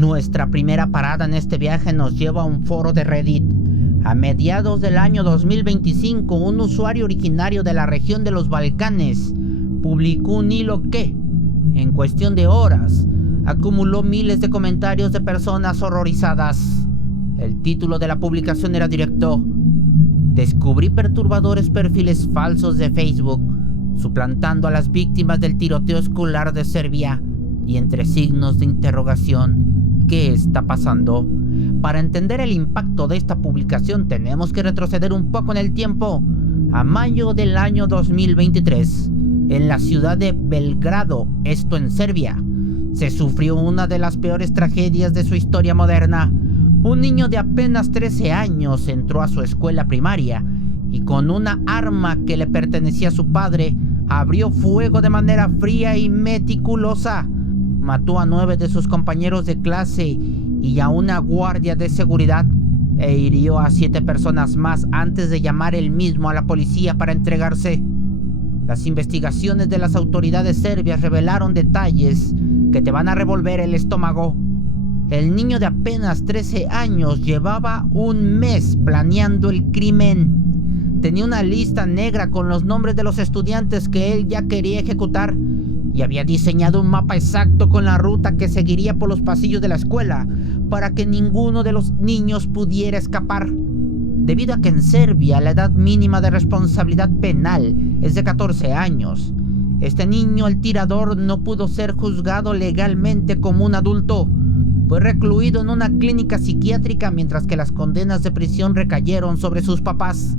Nuestra primera parada en este viaje nos lleva a un foro de Reddit. A mediados del año 2025, un usuario originario de la región de los Balcanes publicó un hilo que, en cuestión de horas, acumuló miles de comentarios de personas horrorizadas. El título de la publicación era directo: descubrí perturbadores perfiles falsos de Facebook, suplantando a las víctimas del tiroteo escolar de Serbia, y entre signos de interrogación, ¿qué está pasando? Para entender el impacto de esta publicación tenemos que retroceder un poco en el tiempo, a mayo del año 2023, en la ciudad de Belgrado, esto en Serbia, se sufrió una de las peores tragedias de su historia moderna. Un niño de apenas 13 años entró a su escuela primaria y con una arma que le pertenecía a su padre, abrió fuego de manera fría y meticulosa. Mató a 9 de sus compañeros de clase y a una guardia de seguridad, e hirió a 7 personas más antes de llamar él mismo a la policía para entregarse. Las investigaciones de las autoridades serbias revelaron detalles que te van a revolver el estómago. El niño de apenas 13 años llevaba un mes planeando el crimen. Tenía una lista negra con los nombres de los estudiantes que él ya quería ejecutar y había diseñado un mapa exacto con la ruta que seguiría por los pasillos de la escuela para que ninguno de los niños pudiera escapar. Debido a que en Serbia la edad mínima de responsabilidad penal es de 14 años, este niño, el tirador, no pudo ser juzgado legalmente como un adulto. Fue recluido en una clínica psiquiátrica mientras que las condenas de prisión recayeron sobre sus papás.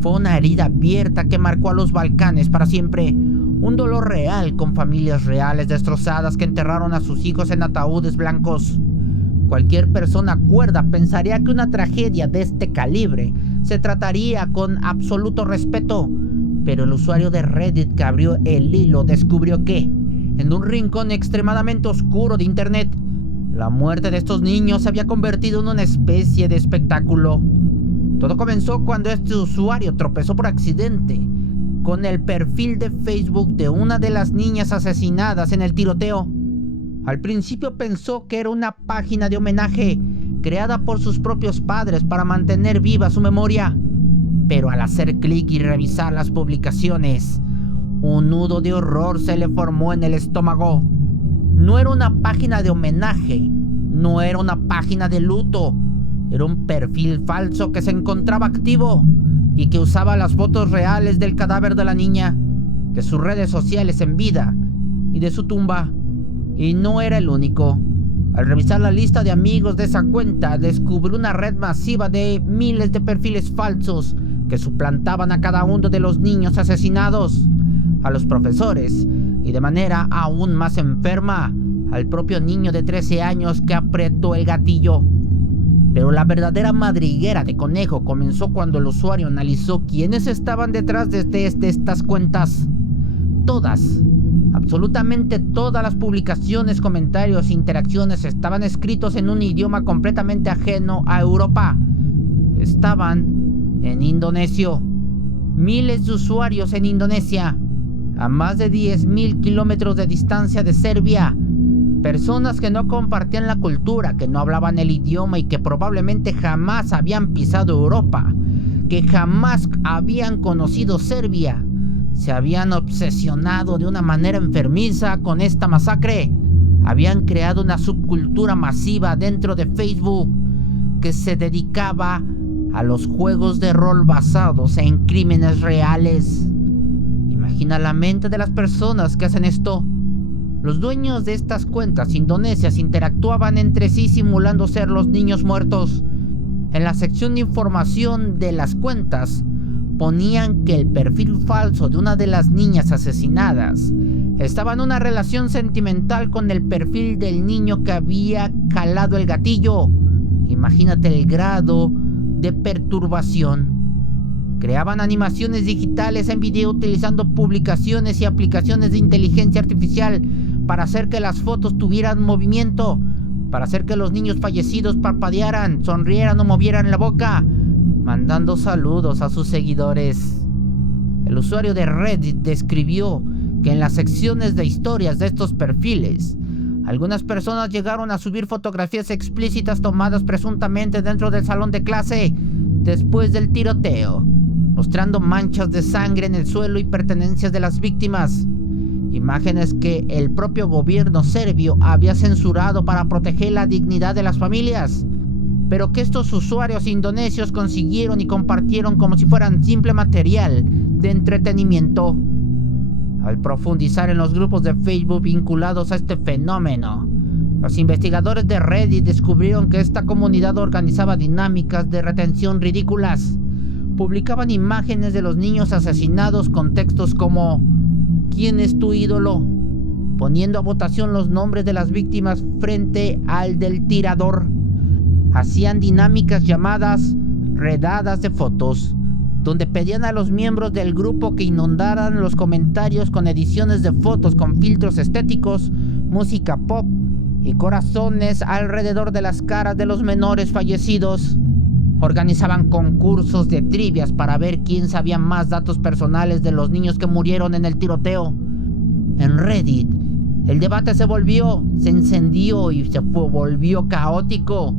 Fue una herida abierta que marcó a los Balcanes para siempre. Un dolor real con familias reales destrozadas que enterraron a sus hijos en ataúdes blancos. Cualquier persona cuerda pensaría que una tragedia de este calibre se trataría con absoluto respeto. Pero el usuario de Reddit que abrió el hilo descubrió que, en un rincón extremadamente oscuro de internet, la muerte de estos niños se había convertido en una especie de espectáculo. Todo comenzó cuando este usuario tropezó por accidente con el perfil de Facebook de una de las niñas asesinadas en el tiroteo. Al principio pensó que era una página de homenaje creada por sus propios padres para mantener viva su memoria. Pero al hacer clic y revisar las publicaciones, un nudo de horror se le formó en el estómago. No era una página de homenaje, no era una página de luto, era un perfil falso que se encontraba activo y que usaba las fotos reales del cadáver de la niña, de sus redes sociales en vida y de su tumba. Y no era el único. Al revisar la lista de amigos de esa cuenta, descubrió una red masiva de miles de perfiles falsos que suplantaban a cada uno de los niños asesinados, a los profesores y de manera aún más enferma, al propio niño de 13 años que apretó el gatillo. Pero la verdadera madriguera de conejo comenzó cuando el usuario analizó quiénes estaban detrás de estas cuentas. Todas, absolutamente todas las publicaciones, comentarios e interacciones estaban escritos en un idioma completamente ajeno a Europa. Estaban en indonesio. Miles de usuarios en Indonesia, a más de 10.000 kilómetros de distancia de Serbia. Personas que no compartían la cultura, que no hablaban el idioma y que probablemente jamás habían pisado Europa, que jamás habían conocido Serbia, se habían obsesionado de una manera enfermiza con esta masacre. Habían creado una subcultura masiva dentro de Facebook que se dedicaba a los juegos de rol basados en crímenes reales. Imagina la mente de las personas que hacen esto. Los dueños de estas cuentas indonesias interactuaban entre sí simulando ser los niños muertos. En la sección de información de las cuentas ponían que el perfil falso de una de las niñas asesinadas estaba en una relación sentimental con el perfil del niño que había calado el gatillo. Imagínate el grado de perturbación. Creaban animaciones digitales en video utilizando publicaciones y aplicaciones de inteligencia artificial para hacer que las fotos tuvieran movimiento, para hacer que los niños fallecidos parpadearan, sonrieran o movieran la boca, mandando saludos a sus seguidores. El usuario de Reddit describió que en las secciones de historias de estos perfiles Algunas personas llegaron a subir fotografías explícitas tomadas presuntamente dentro del salón de clase después del tiroteo, mostrando manchas de sangre en el suelo y pertenencias de las víctimas. Imágenes que el propio gobierno serbio había censurado para proteger la dignidad de las familias, pero que estos usuarios indonesios consiguieron y compartieron como si fueran simple material de entretenimiento. Al profundizar en los grupos de Facebook vinculados a este fenómeno, los investigadores de Reddit descubrieron que esta comunidad organizaba dinámicas de retención ridículas. Publicaban imágenes de los niños asesinados con textos como ¿quién es tu ídolo?, poniendo a votación los nombres de las víctimas frente al del tirador. Hacían dinámicas llamadas redadas de fotos, donde pedían a los miembros del grupo que inundaran los comentarios con ediciones de fotos con filtros estéticos, música pop y corazones alrededor de las caras de los menores fallecidos. Organizaban concursos de trivias para ver quién sabía más datos personales de los niños que murieron en el tiroteo. En Reddit, el debate se encendió y volvió caótico.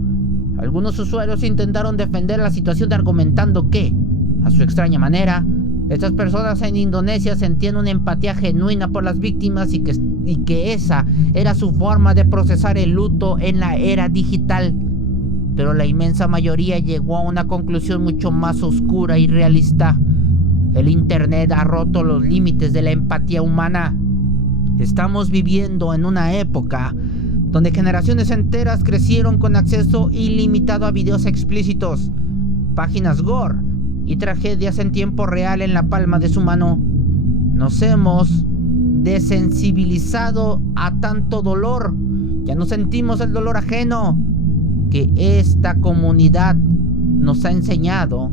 Algunos usuarios intentaron defender la situación argumentando que, a su extraña manera, estas personas en Indonesia sentían una empatía genuina por las víctimas y que esa era su forma de procesar el luto en la era digital. Pero la inmensa mayoría llegó a una conclusión mucho más oscura y realista. El Internet ha roto los límites de la empatía humana. Estamos viviendo en una época donde generaciones enteras crecieron con acceso ilimitado a videos explícitos, páginas gore y tragedias en tiempo real en la palma de su mano. Nos hemos desensibilizado a tanto dolor. Ya no sentimos el dolor ajeno. Que esta comunidad nos ha enseñado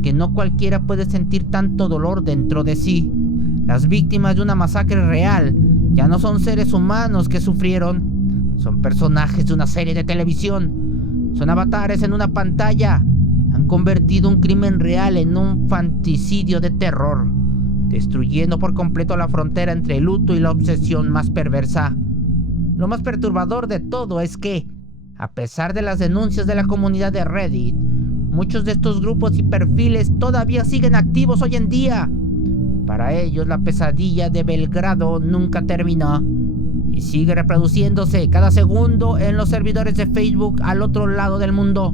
que no cualquiera puede sentir tanto dolor dentro de sí. Las víctimas de una masacre real ya no son seres humanos que sufrieron, son personajes de una serie de televisión, son avatares en una pantalla. Han convertido un crimen real en un fanticidio de terror, destruyendo por completo la frontera entre el luto y la obsesión más perversa. Lo más perturbador de todo es que, a pesar de las denuncias de la comunidad de Reddit, muchos de estos grupos y perfiles todavía siguen activos hoy en día. Para ellos, la pesadilla de Belgrado nunca terminó y sigue reproduciéndose cada segundo en los servidores de Facebook al otro lado del mundo,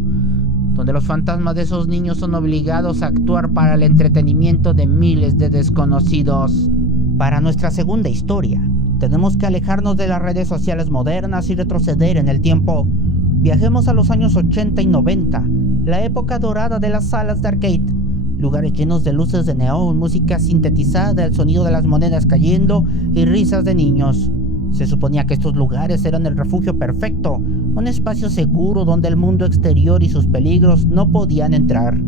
donde los fantasmas de esos niños son obligados a actuar para el entretenimiento de miles de desconocidos. Para nuestra segunda historia, tenemos que alejarnos de las redes sociales modernas y retroceder en el tiempo. Viajemos a los años 80 y 90, la época dorada de las salas de arcade, lugares llenos de luces de neón, música sintetizada, el sonido de las monedas cayendo y risas de niños. Se suponía que estos lugares eran el refugio perfecto, un espacio seguro donde el mundo exterior y sus peligros no podían entrar.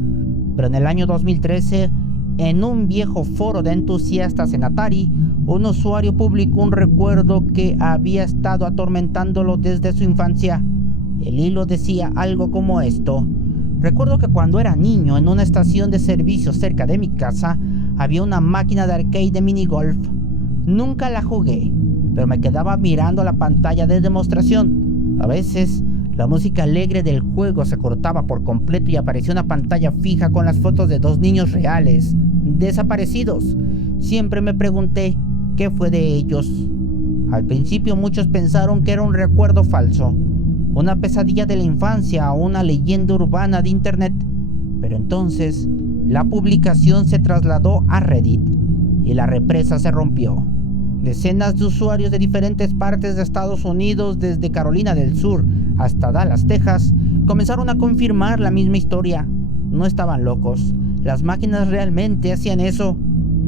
Pero en el año 2013, en un viejo foro de entusiastas en Atari, un usuario publicó un recuerdo que había estado atormentándolo desde su infancia. El hilo decía algo como esto: recuerdo que cuando era niño, en una estación de servicio cerca de mi casa, había una máquina de arcade de minigolf. Nunca la jugué, pero me quedaba mirando la pantalla de demostración. A veces, la música alegre del juego se cortaba por completo y aparecía una pantalla fija con las fotos de dos niños reales, desaparecidos. Siempre me pregunté, ¿qué fue de ellos? Al principio muchos pensaron que era un recuerdo falso, una pesadilla de la infancia o una leyenda urbana de internet. Pero entonces, la publicación se trasladó a Reddit y la represa se rompió. Decenas de usuarios de diferentes partes de Estados Unidos, desde Carolina del Sur hasta Dallas, Texas, comenzaron a confirmar la misma historia. No estaban locos, las máquinas realmente hacían eso.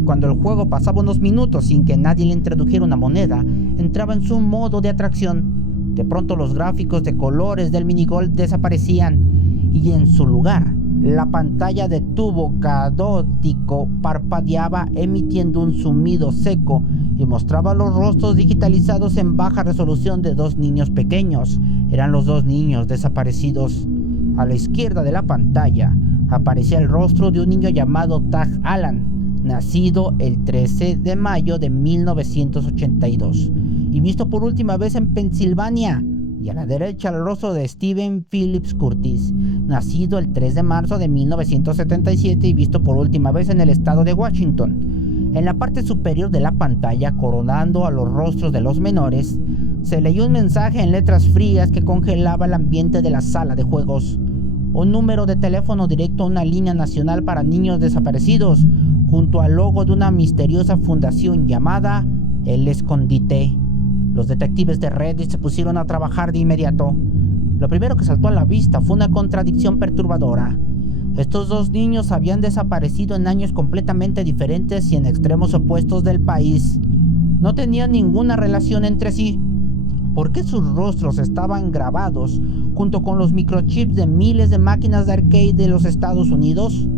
Cuando el juego pasaba unos minutos sin que nadie le introdujera una moneda, entraba en su modo de atracción. De pronto los gráficos de colores del minigolf desaparecían y en su lugar, la pantalla de tubo catódico parpadeaba emitiendo un zumbido seco y mostraba los rostros digitalizados en baja resolución de dos niños pequeños. Eran los dos niños desaparecidos. A la izquierda de la pantalla aparecía el rostro de un niño llamado Tag Alan, nacido el 13 de mayo de 1982, y visto por última vez en Pensilvania. Y a la derecha el rostro de Stephen Phillips Curtis, nacido el 3 de marzo de 1977 y visto por última vez en el estado de Washington. En la parte superior de la pantalla, coronando a los rostros de los menores, se leyó un mensaje en letras frías que congelaba el ambiente de la sala de juegos. Un número de teléfono directo a una línea nacional para niños desaparecidos, junto al logo de una misteriosa fundación llamada El Escondite. Los detectives de Reddit se pusieron a trabajar de inmediato. Lo primero que saltó a la vista fue una contradicción perturbadora. Estos dos niños habían desaparecido en años completamente diferentes y en extremos opuestos del país. No tenían ninguna relación entre sí. ¿Por qué sus rostros estaban grabados junto con los microchips de miles de máquinas de arcade de los Estados Unidos?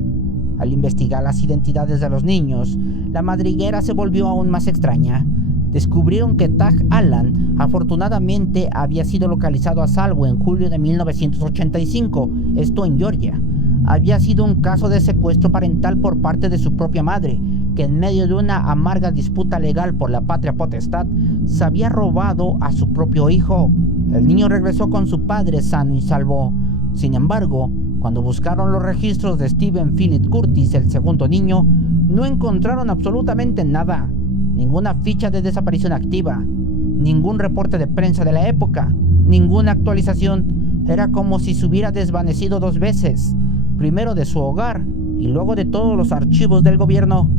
Al investigar las identidades de los niños, la madriguera se volvió aún más extraña. Descubrieron que Tag Allen afortunadamente había sido localizado a salvo en julio de 1985, esto en Georgia. Había sido un caso de secuestro parental por parte de su propia madre, que en medio de una amarga disputa legal por la patria potestad, se había robado a su propio hijo. El niño regresó con su padre sano y salvo. Sin embargo, cuando buscaron los registros de Stephen Phillips Curtis, el segundo niño, no encontraron absolutamente nada. Ninguna ficha de desaparición activa, ningún reporte de prensa de la época, ninguna actualización. Era como si se hubiera desvanecido dos veces, primero de su hogar y luego de todos los archivos del gobierno.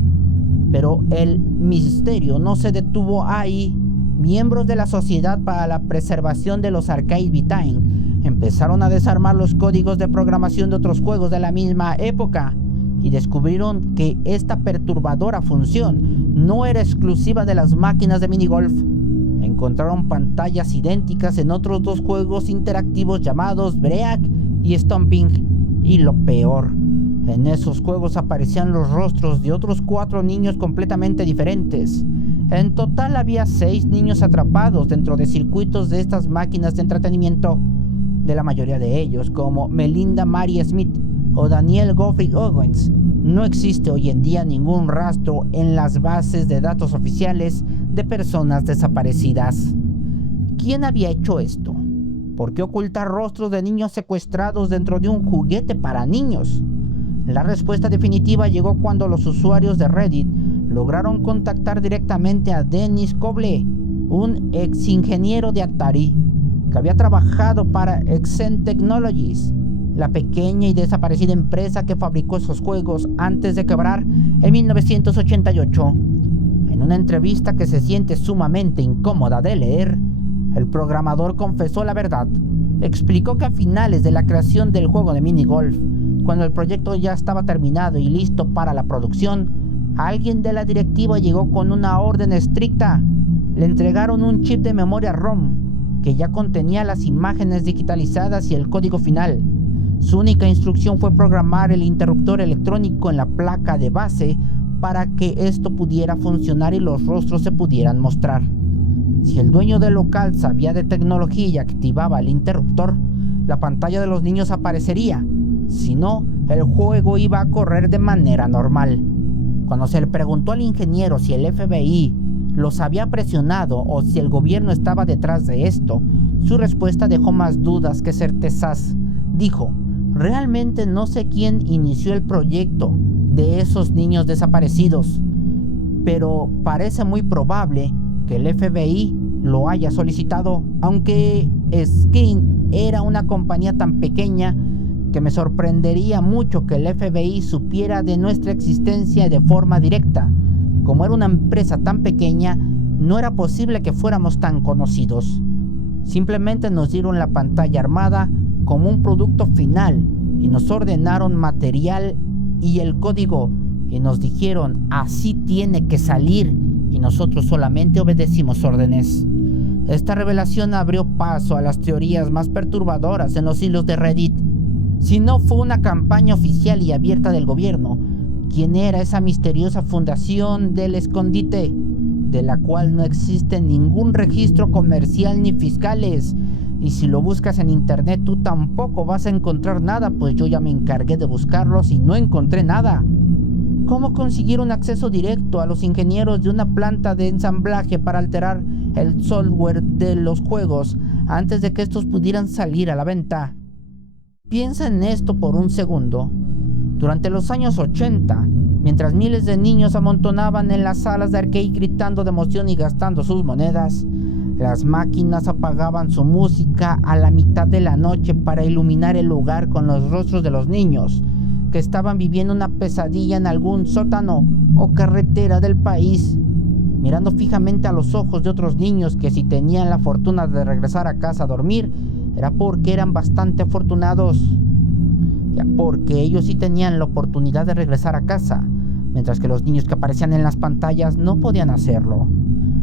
Pero el misterio no se detuvo ahí. Miembros de la Sociedad para la Preservación de los Arcade Vitae empezaron a desarmar los códigos de programación de otros juegos de la misma época y descubrieron que esta perturbadora función no era exclusiva de las máquinas de minigolf. Encontraron pantallas idénticas en otros dos juegos interactivos llamados Break y Stomping. Y lo peor, en esos juegos aparecían los rostros de otros 4 niños completamente diferentes. En total había 6 niños atrapados dentro de circuitos de estas máquinas de entretenimiento. De la mayoría de ellos, como Melinda Mary Smith o Daniel Geoffrey Owens, no existe hoy en día ningún rastro en las bases de datos oficiales de personas desaparecidas. ¿Quién había hecho esto? ¿Por qué ocultar rostros de niños secuestrados dentro de un juguete para niños? La respuesta definitiva llegó cuando los usuarios de Reddit lograron contactar directamente a Dennis Coble, un ex ingeniero de Atari, que había trabajado para Exen Technologies, la pequeña y desaparecida empresa que fabricó esos juegos antes de quebrar en 1988. En una entrevista que se siente sumamente incómoda de leer, el programador confesó la verdad. Explicó que a finales de la creación del juego de minigolf, cuando el proyecto ya estaba terminado y listo para la producción, alguien de la directiva llegó con una orden estricta. Le entregaron un chip de memoria ROM que ya contenía las imágenes digitalizadas y el código final. Su única instrucción fue programar el interruptor electrónico en la placa de base para que esto pudiera funcionar y los rostros se pudieran mostrar. Si el dueño del local sabía de tecnología y activaba el interruptor, la pantalla de los niños aparecería. Si no, el juego iba a correr de manera normal. Cuando se le preguntó al ingeniero si el FBI los había presionado o si el gobierno estaba detrás de esto, su respuesta dejó más dudas que certezas. Dijo: realmente no sé quién inició el proyecto de esos niños desaparecidos, pero parece muy probable que el FBI lo haya solicitado, aunque Skin era una compañía tan pequeña que me sorprendería mucho que el FBI supiera de nuestra existencia de forma directa. Como era una empresa tan pequeña, no era posible que fuéramos tan conocidos. Simplemente nos dieron la pantalla armada como un producto final y nos ordenaron material y el código y nos dijeron así tiene que salir y nosotros solamente obedecimos órdenes. Esta revelación abrió paso a las teorías más perturbadoras en los hilos de Reddit. Si no fue una campaña oficial y abierta del gobierno, ¿quién era esa misteriosa fundación del escondite, de la cual no existe ningún registro comercial ni fiscales? Y si lo buscas en internet tú tampoco vas a encontrar nada, pues yo ya me encargué de buscarlos y no encontré nada. cómo conseguir un acceso directo a los ingenieros de una planta de ensamblaje para alterar el software de los juegos antes de que estos pudieran salir a la venta. Piensa en esto por un segundo. Durante los años 80, mientras miles de niños amontonaban en las salas de arcade gritando de emoción y gastando sus monedas, las máquinas apagaban su música a la mitad de la noche para iluminar el lugar con los rostros de los niños que estaban viviendo una pesadilla en algún sótano o carretera del país, mirando fijamente a los ojos de otros niños que, si tenían la fortuna de regresar a casa a dormir, era porque eran bastante afortunados, ya porque ellos sí tenían la oportunidad de regresar a casa, mientras que los niños que aparecían en las pantallas no podían hacerlo.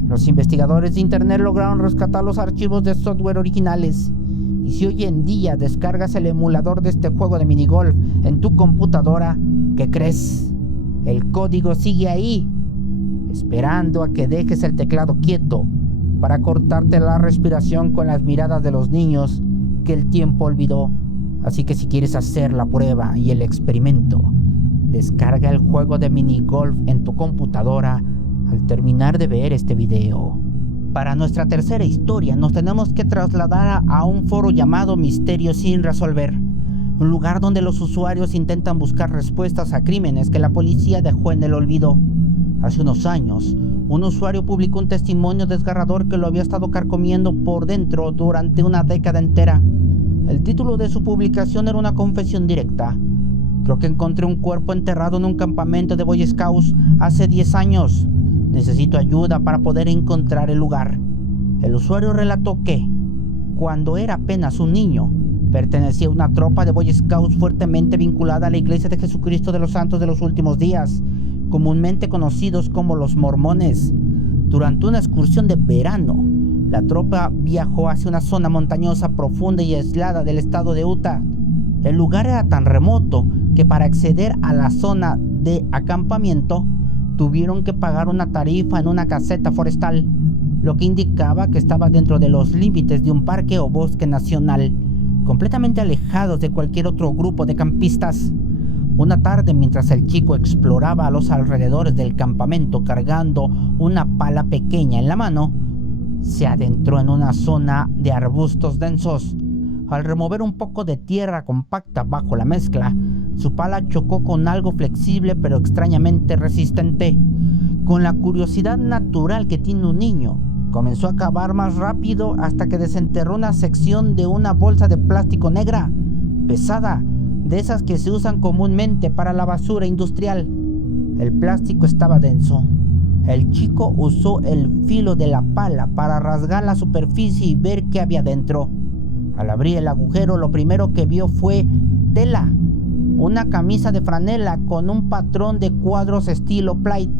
Los investigadores de internet lograron rescatar los archivos de software originales, y si hoy en día descargas el emulador de este juego de minigolf en tu computadora, ¿qué crees? El código sigue ahí, esperando a que dejes el teclado quieto para cortarte la respiración con las miradas de los niños que el tiempo olvidó. Así que si quieres hacer la prueba y el experimento, descarga el juego de minigolf en tu computadora al terminar de ver este video. Para nuestra tercera historia nos tenemos que trasladar a un foro llamado Misterios sin resolver, un lugar donde los usuarios intentan buscar respuestas a crímenes que la policía dejó en el olvido. Hace unos años, un usuario publicó un testimonio desgarrador que lo había estado carcomiendo por dentro durante una década entera. El título de su publicación era una confesión directa. Creo que encontré un cuerpo enterrado en un campamento de Boy Scouts hace 10 años. Necesito ayuda para poder encontrar el lugar. El usuario relató que, cuando era apenas un niño, pertenecía a una tropa de Boy Scouts fuertemente vinculada a la Iglesia de Jesucristo de los Santos de los Últimos Días, comúnmente conocidos como los mormones. Durante una excursión de verano, la tropa viajó hacia una zona montañosa profunda y aislada del estado de Utah. El lugar era tan remoto que para acceder a la zona de acampamiento tuvieron que pagar una tarifa en una caseta forestal, lo que indicaba que estaba dentro de los límites de un parque o bosque nacional, completamente alejados de cualquier otro grupo de campistas. Una tarde, mientras el chico exploraba a los alrededores del campamento cargando una pala pequeña en la mano, se adentró en una zona de arbustos densos. Al remover un poco de tierra compacta bajo la mezcla, su pala chocó con algo flexible pero extrañamente resistente. Con la curiosidad natural que tiene un niño, comenzó a cavar más rápido hasta que desenterró una sección de una bolsa de plástico negra, pesada, de esas que se usan comúnmente para la basura industrial. El plástico estaba denso. El chico usó el filo de la pala para rasgar la superficie y ver qué había dentro. Al abrir el agujero, lo primero que vio fue tela, una camisa de franela con un patrón de cuadros estilo plate.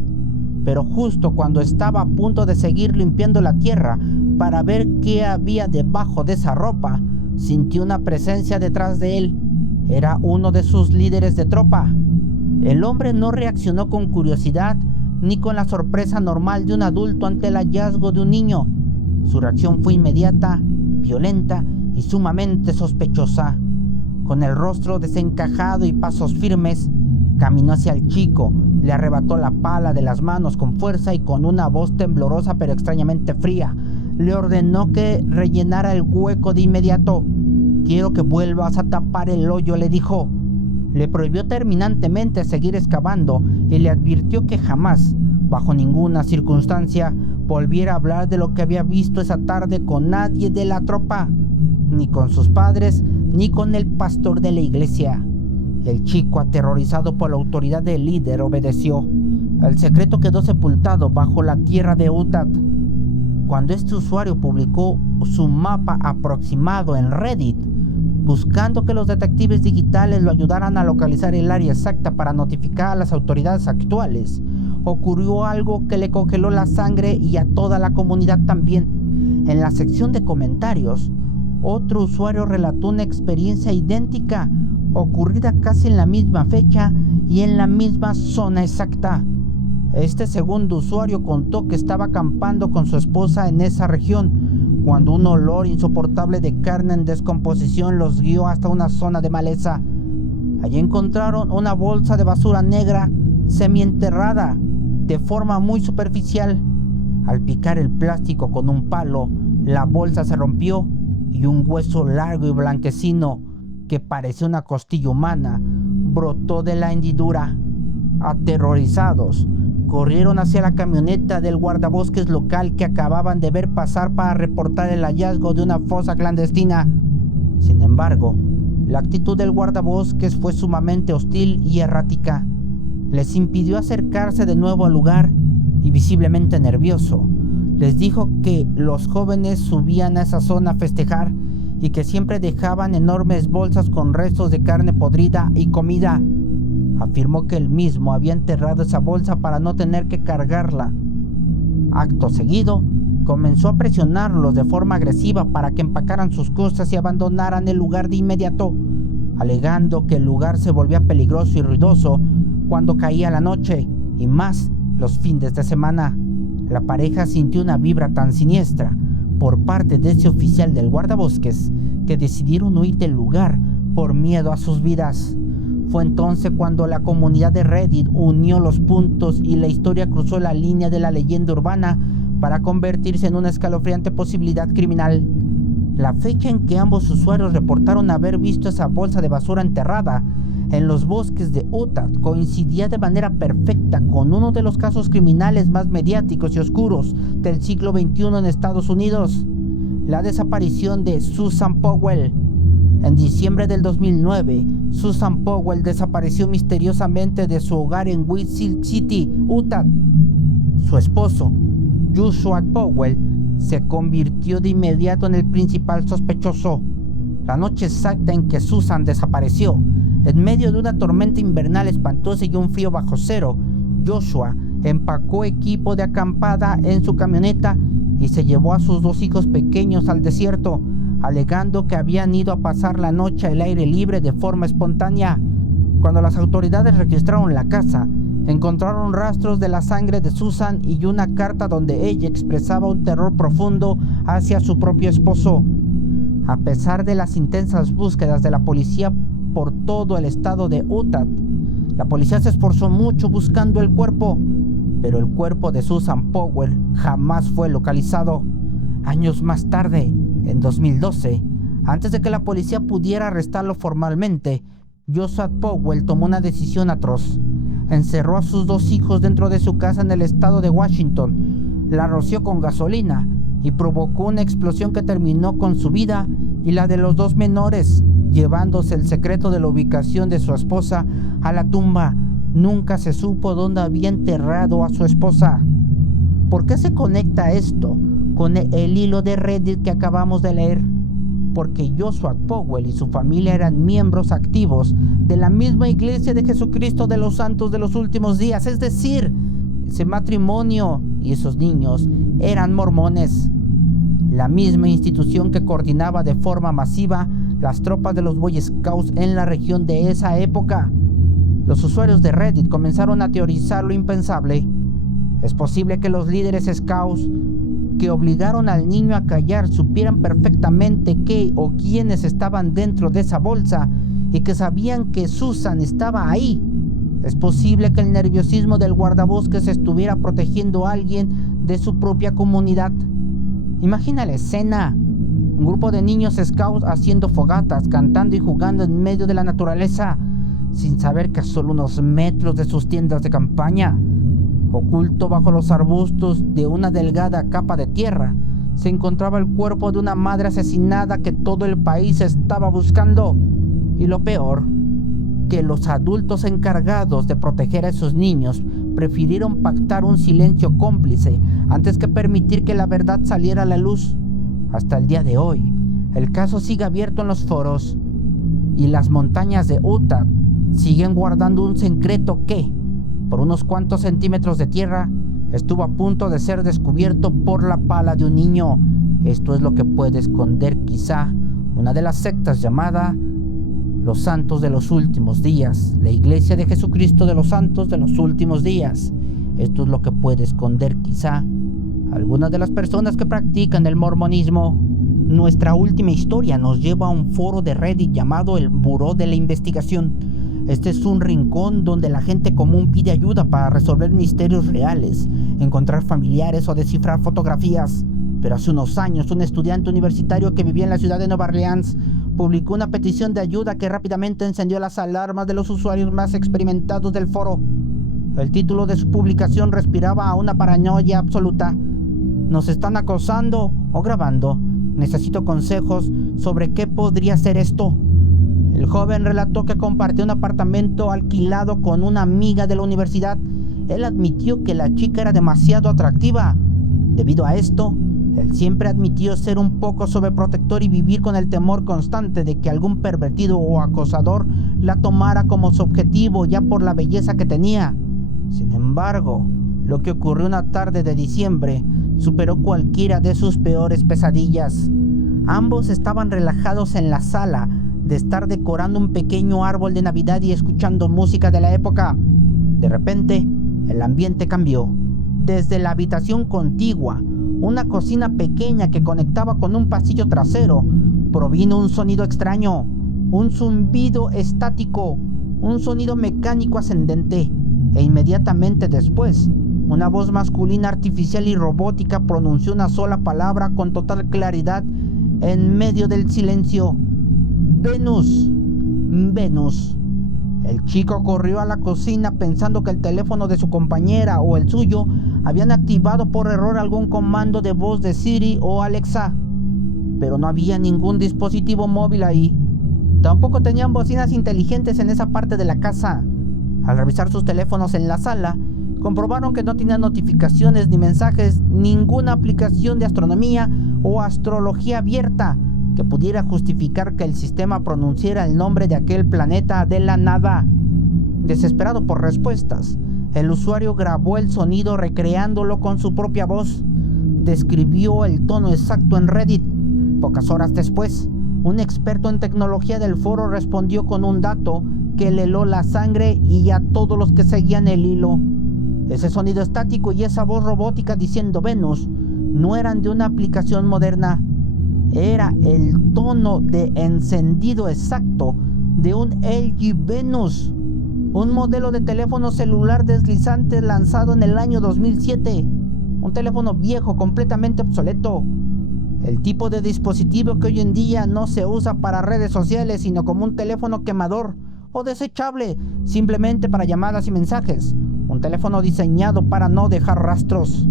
Pero justo cuando estaba a punto de seguir limpiando la tierra para ver qué había debajo de esa ropa, sintió una presencia detrás de él. Era uno de sus líderes de tropa. El hombre no reaccionó con curiosidad ni con la sorpresa normal de un adulto ante el hallazgo de un niño. Su reacción fue inmediata, violenta y sumamente sospechosa. Con el rostro desencajado y pasos firmes, caminó hacia el chico, le arrebató la pala de las manos con fuerza y con una voz temblorosa pero extrañamente fría, le ordenó que rellenara el hueco de inmediato. «Quiero que vuelvas a tapar el hoyo», le dijo. Le prohibió terminantemente seguir excavando y le advirtió que jamás, bajo ninguna circunstancia, volviera a hablar de lo que había visto esa tarde con nadie de la tropa, ni con sus padres, ni con el pastor de la iglesia. El chico, aterrorizado por la autoridad del líder, obedeció. El secreto quedó sepultado bajo la tierra de Utah. Cuando este usuario publicó su mapa aproximado en Reddit, buscando que los detectives digitales lo ayudaran a localizar el área exacta para notificar a las autoridades actuales, ocurrió algo que le congeló la sangre y a toda la comunidad también. En la sección de comentarios, otro usuario relató una experiencia idéntica, ocurrida casi en la misma fecha y en la misma zona exacta. Este segundo usuario contó que estaba acampando con su esposa en esa región, cuando un olor insoportable de carne en descomposición los guió hasta una zona de maleza. Allí encontraron una bolsa de basura negra semienterrada de forma muy superficial. Al picar el plástico con un palo, la bolsa se rompió y un hueso largo y blanquecino que parecía una costilla humana brotó de la hendidura. Aterrorizados, corrieron hacia la camioneta del guardabosques local que acababan de ver pasar para reportar el hallazgo de una fosa clandestina. Sin embargo, la actitud del guardabosques fue sumamente hostil y errática. Les impidió acercarse de nuevo al lugar y, visiblemente nervioso, les dijo que los jóvenes subían a esa zona a festejar y que siempre dejaban enormes bolsas con restos de carne podrida y comida. Afirmó que él mismo había enterrado esa bolsa para no tener que cargarla. Acto seguido, comenzó a presionarlos de forma agresiva para que empacaran sus cosas y abandonaran el lugar de inmediato, alegando que el lugar se volvía peligroso y ruidoso cuando caía la noche, y más los fines de semana. La pareja sintió una vibra tan siniestra por parte de ese oficial del guardabosques que decidieron huir del lugar por miedo a sus vidas. Fue entonces cuando la comunidad de Reddit unió los puntos y la historia cruzó la línea de la leyenda urbana para convertirse en una escalofriante posibilidad criminal. La fecha en que ambos usuarios reportaron haber visto esa bolsa de basura enterrada en los bosques de Utah coincidía de manera perfecta con uno de los casos criminales más mediáticos y oscuros del siglo XXI en Estados Unidos: la desaparición de Susan Powell. En diciembre del 2009, Susan Powell desapareció misteriosamente de su hogar en West Silk City, Utah. Su esposo, Joshua Powell, se convirtió de inmediato en el principal sospechoso. La noche exacta en que Susan desapareció, en medio de una tormenta invernal espantosa y un frío bajo cero, Joshua empacó equipo de acampada en su camioneta y se llevó a sus 2 hijos pequeños al desierto, alegando que habían ido a pasar la noche al aire libre de forma espontánea. Cuando las autoridades registraron la casa, encontraron rastros de la sangre de Susan y una carta donde ella expresaba un terror profundo hacia su propio esposo. A pesar de las intensas búsquedas de la policía por todo el estado de Utah, la policía se esforzó mucho buscando el cuerpo, pero el cuerpo de Susan Powell jamás fue localizado. Años más tarde, en 2012, antes de que la policía pudiera arrestarlo formalmente, Joshua Powell tomó una decisión atroz. Encerró a sus 2 hijos dentro de su casa en el estado de Washington, la roció con gasolina y provocó una explosión que terminó con su vida y la de los 2 menores, llevándose el secreto de la ubicación de su esposa a la tumba. Nunca se supo dónde había enterrado a su esposa. ¿Por qué se conecta esto con el hilo de Reddit que acabamos de leer? Porque Joshua Powell y su familia eran miembros activos de la misma Iglesia de Jesucristo de los Santos de los Últimos Días, es decir, ese matrimonio y esos niños eran mormones, la misma institución que coordinaba de forma masiva las tropas de los Boy Scouts en la región de esa época. Los usuarios de Reddit comenzaron a teorizar lo impensable. Es posible que los líderes Scouts que obligaron al niño a callar supieran perfectamente qué o quiénes estaban dentro de esa bolsa y que sabían que Susan estaba ahí. Es posible que el nerviosismo del guardabosques estuviera protegiendo a alguien de su propia comunidad. Imagina la escena: un grupo de niños scouts haciendo fogatas, cantando y jugando en medio de la naturaleza, sin saber que a solo unos metros de sus tiendas de campaña, oculto bajo los arbustos de una delgada capa de tierra, se encontraba el cuerpo de una madre asesinada que todo el país estaba buscando. Y lo peor, que los adultos encargados de proteger a esos niños prefirieron pactar un silencio cómplice antes que permitir que la verdad saliera a la luz. Hasta el día de hoy, el caso sigue abierto en los foros y las montañas de Utah siguen guardando un secreto que, por unos cuantos centímetros de tierra, estuvo a punto de ser descubierto por la pala de un niño. Esto es lo que puede esconder quizá una de las sectas llamada los Santos de los Últimos Días, la Iglesia de Jesucristo de los Santos de los Últimos Días. Esto es lo que puede esconder quizá algunas de las personas que practican el mormonismo. Nuestra última historia nos lleva a un foro de Reddit llamado el Buró de la Investigación, Este es un rincón donde la gente común pide ayuda para resolver misterios reales, encontrar familiares o descifrar fotografías. Pero hace unos años, un estudiante universitario que vivía en la ciudad de Nueva Orleans publicó una petición de ayuda que rápidamente encendió las alarmas de los usuarios más experimentados del foro. El título de su publicación respiraba a una paranoia absoluta. Nos están acosando o grabando. Necesito consejos sobre qué podría ser esto. El joven relató que compartió un apartamento alquilado con una amiga de la universidad. Él admitió que la chica era demasiado atractiva. Debido a esto, él siempre admitió ser un poco sobreprotector y vivir con el temor constante de que algún pervertido o acosador la tomara como su objetivo ya por la belleza que tenía. Sin embargo, lo que ocurrió una tarde de diciembre superó cualquiera de sus peores pesadillas. Ambos estaban relajados en la sala de estar decorando un pequeño árbol de Navidad y escuchando música de la época. De repente, el ambiente cambió. Desde la habitación contigua, una cocina pequeña que conectaba con un pasillo trasero, provino un sonido extraño, un zumbido estático, un sonido mecánico ascendente, e inmediatamente después, una voz masculina artificial y robótica pronunció una sola palabra con total claridad en medio del silencio: Venus. Venus. El chico corrió a la cocina pensando que el teléfono de su compañera o el suyo habían activado por error algún comando de voz de Siri o Alexa, pero no había ningún dispositivo móvil ahí. Tampoco tenían bocinas inteligentes en esa parte de la casa. Al revisar sus teléfonos en la sala, comprobaron que no tenían notificaciones ni mensajes, ninguna aplicación de astronomía o astrología abierta que pudiera justificar que el sistema pronunciara el nombre de aquel planeta de la nada. Desesperado por respuestas, el usuario grabó el sonido recreándolo con su propia voz. Describió el tono exacto en Reddit. Pocas horas después, un experto en tecnología del foro respondió con un dato que le heló la sangre y a todos los que seguían el hilo. Ese sonido estático y esa voz robótica diciendo Venus no eran de una aplicación moderna. Era el tono de encendido exacto de un LG Venus, un modelo de teléfono celular deslizante lanzado en el año 2007, un teléfono viejo completamente obsoleto, el tipo de dispositivo que hoy en día no se usa para redes sociales sino como un teléfono quemador o desechable simplemente para llamadas y mensajes, un teléfono diseñado para no dejar rastros.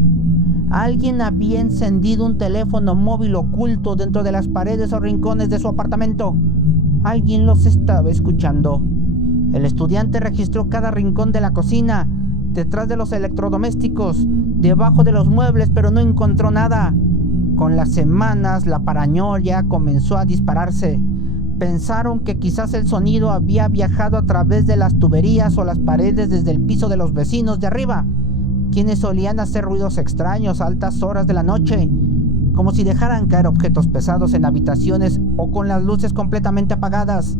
Alguien había encendido un teléfono móvil oculto dentro de las paredes o rincones de su apartamento. Alguien los estaba escuchando. El estudiante registró cada rincón de la cocina, detrás de los electrodomésticos, debajo de los muebles, pero no encontró nada. Con las semanas, la paranoia comenzó a dispararse. Pensaron que quizás el sonido había viajado a través de las tuberías o las paredes desde el piso de los vecinos de arriba, quienes solían hacer ruidos extraños a altas horas de la noche, como si dejaran caer objetos pesados en habitaciones o con las luces completamente apagadas.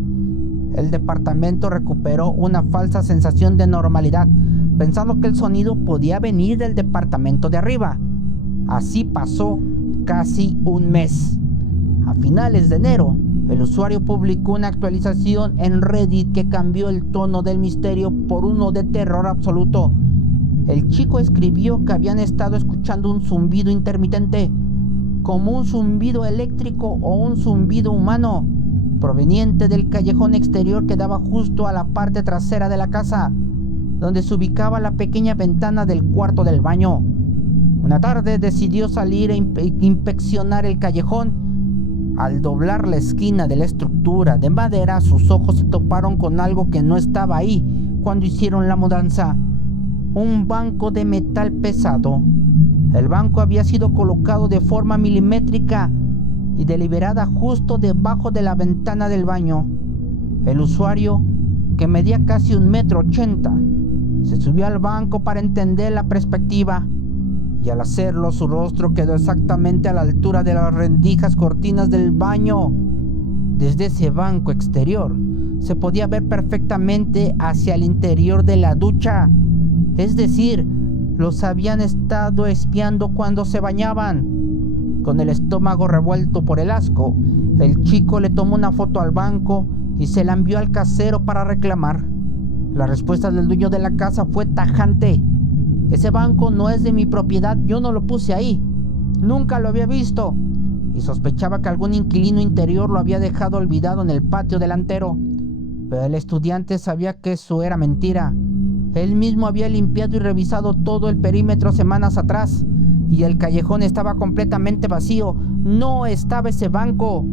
El departamento recuperó una falsa sensación de normalidad, pensando que el sonido podía venir del departamento de arriba. Así pasó casi un mes. A finales de enero, el usuario publicó una actualización en Reddit que cambió el tono del misterio por uno de terror absoluto. El chico escribió que habían estado escuchando un zumbido intermitente, como un zumbido eléctrico o un zumbido humano, proveniente del callejón exterior que daba justo a la parte trasera de la casa, donde se ubicaba la pequeña ventana del cuarto del baño. Una tarde decidió salir e inspeccionar el callejón. Al doblar la esquina de la estructura de madera, sus ojos se toparon con algo que no estaba ahí cuando hicieron la mudanza: un banco de metal pesado. El banco había sido colocado de forma milimétrica y deliberada justo debajo de la ventana del baño. El usuario, que medía casi 1,80 m, se subió al banco para entender la perspectiva, y al hacerlo su rostro quedó exactamente a la altura de las rendijas cortinas del baño. Desde ese banco exterior se podía ver perfectamente hacia el interior de la ducha. Es decir, los habían estado espiando cuando se bañaban. Con el estómago revuelto por el asco, el chico le tomó una foto al banco y se la envió al casero para reclamar. La respuesta del dueño de la casa fue tajante. Ese banco no es de mi propiedad, yo no lo puse ahí. Nunca lo había visto. Y sospechaba que algún inquilino interior lo había dejado olvidado en el patio delantero. Pero el estudiante sabía que eso era mentira. Él mismo había limpiado y revisado todo el perímetro semanas atrás, y el callejón estaba completamente vacío. No estaba ese banco.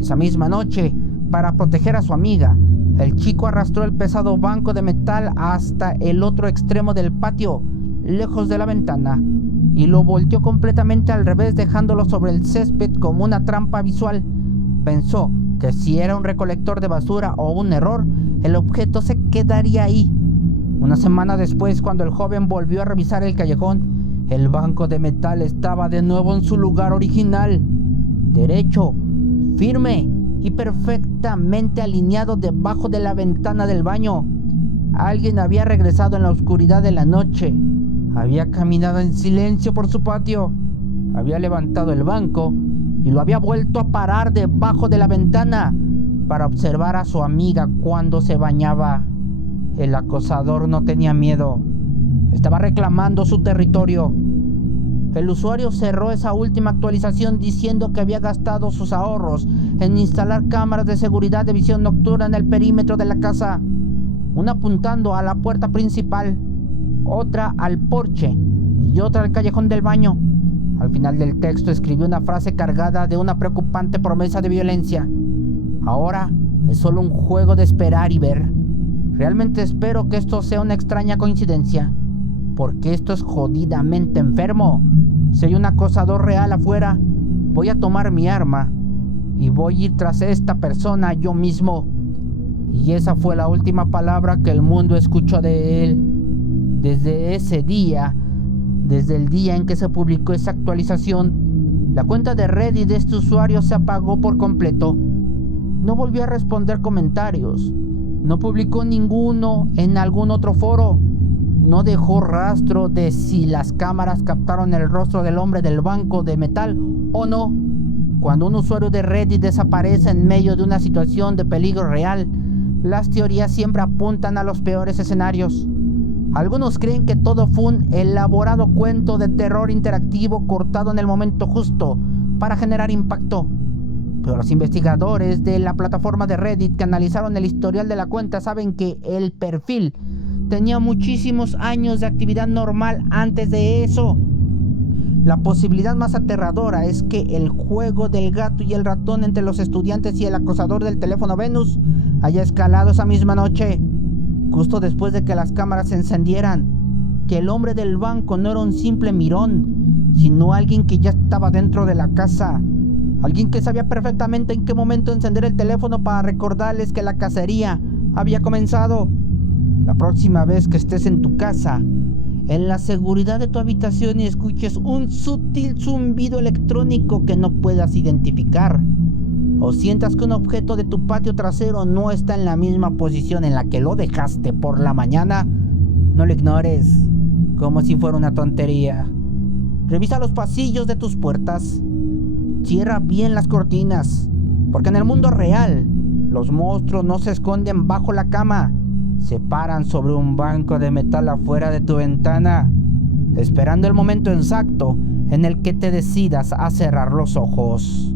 Esa misma noche, para proteger a su amiga, el chico arrastró el pesado banco de metal hasta el otro extremo del patio, lejos de la ventana, y lo volteó completamente al revés, dejándolo sobre el césped como una trampa visual. Pensó que si era un recolector de basura o un error, el objeto se quedaría ahí. Una semana después, cuando el joven volvió a revisar el callejón, el banco de metal estaba de nuevo en su lugar original, derecho, firme y perfectamente alineado debajo de la ventana del baño. Alguien había regresado en la oscuridad de la noche. Había caminado en silencio por su patio. Había levantado el banco y lo había vuelto a parar debajo de la ventana para observar a su amiga cuando se bañaba. El acosador no tenía miedo. Estaba reclamando su territorio. El usuario cerró esa última actualización diciendo que había gastado sus ahorros en instalar cámaras de seguridad de visión nocturna en el perímetro de la casa, una apuntando a la puerta principal, otra al porche y otra al callejón del baño. Al final del texto escribió una frase cargada de una preocupante promesa de violencia. Ahora es solo un juego de esperar y ver. Realmente espero que esto sea una extraña coincidencia, porque esto es jodidamente enfermo. Si hay un acosador real afuera, voy a tomar mi arma y voy a ir tras esta persona yo mismo. Y esa fue la última palabra que el mundo escuchó de él. Desde ese día, desde el día en que se publicó esa actualización, la cuenta de Reddit de este usuario se apagó por completo. No volvió a responder comentarios. No publicó ninguno en algún otro foro. No dejó rastro de si las cámaras captaron el rostro del hombre del banco de metal o no. Cuando un usuario de Reddit desaparece en medio de una situación de peligro real, las teorías siempre apuntan a los peores escenarios. Algunos creen que todo fue un elaborado cuento de terror interactivo cortado en el momento justo para generar impacto. Pero los investigadores de la plataforma de Reddit que analizaron el historial de la cuenta saben que el perfil tenía muchísimos años de actividad normal antes de eso. La posibilidad más aterradora es que el juego del gato y el ratón entre los estudiantes y el acosador del teléfono Venus haya escalado esa misma noche, justo después de que las cámaras se encendieran. Que el hombre del banco no era un simple mirón, sino alguien que ya estaba dentro de la casa. Alguien que sabía perfectamente en qué momento encender el teléfono para recordarles que la cacería había comenzado. La próxima vez que estés en tu casa, en la seguridad de tu habitación y escuches un sutil zumbido electrónico que no puedas identificar, o sientas que un objeto de tu patio trasero no está en la misma posición en la que lo dejaste por la mañana, no lo ignores como si fuera una tontería. Revisa los pasillos de tus puertas. Cierra bien las cortinas, porque en el mundo real, los monstruos no se esconden bajo la cama. Se paran sobre un banco de metal afuera de tu ventana, esperando el momento exacto en el que te decidas a cerrar los ojos.